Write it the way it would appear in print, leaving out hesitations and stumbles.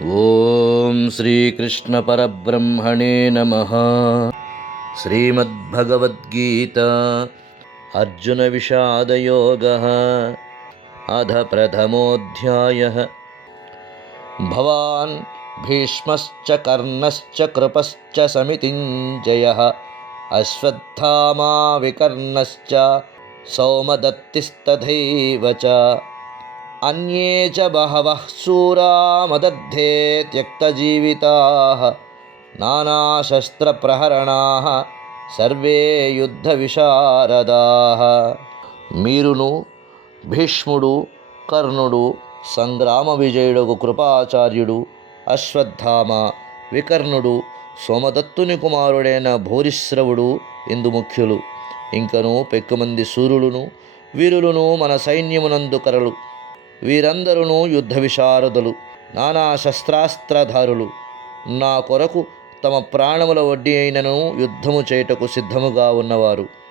ఓం శ్రీకృష్ణ పరబ్రహ్మణే నమః. శ్రీమద్భగవద్గీత అర్జున విషాదయోగః. అథ ప్రథమోऽధ్యాయః. భవాన్ భీష్మశ్చ కర్ణశ్చ కృపశ్చ సమితింజయః అశ్వత్థామా వికర్ణశ్చ సౌమదత్తిస్తథైవ చ అన్యే చ బహవః శూరా మదర్థే త్యక్తజీవితాః నానాశస్త్రప్రహరణాః సర్వే యుద్ధ విశారదాః. మీరును భీష్ముడు, కర్ణుడు, సంగ్రామ విజయుడు కృపాచార్యుడు, అశ్వత్థామ, వికర్ణుడు, సోమదత్తుని కుమారుడైన భూరిశ్రవుడు ఇందు ముఖ్యులు. ఇంకను పెక్కుమంది శూరులను వీరులను మన సైన్యమునందు కరలు. వీరందరూ యుద్ధ విశారదులు, నానా శస్త్రాస్త్రధారులు. నా కొరకు తమ ప్రాణముల వడ్డీ అయినను యుద్ధము చేయుటకు సిద్ధముగా ఉన్నవారు.